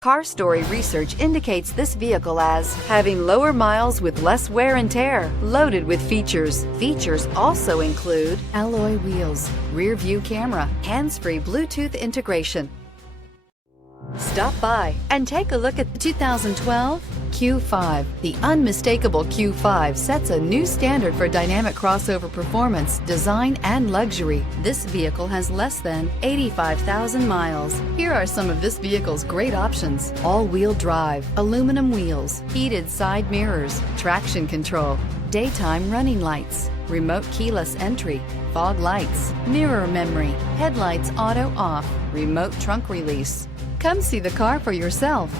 Car Story research indicates this vehicle as having lower miles with less wear and tear, loaded with features. Features also include alloy wheels, rear view camera, hands-free Bluetooth integration. Stop by and take a look at the 2012 Q5. The unmistakable Q5 sets a new standard for dynamic crossover performance, design, and luxury. This vehicle has less than 85,000 miles. Here are some of this vehicle's great options: all-wheel drive, aluminum wheels, heated side mirrors, traction control, daytime running lights, remote keyless entry, fog lights, mirror memory, headlights auto off, remote trunk release. Come see the car for yourself.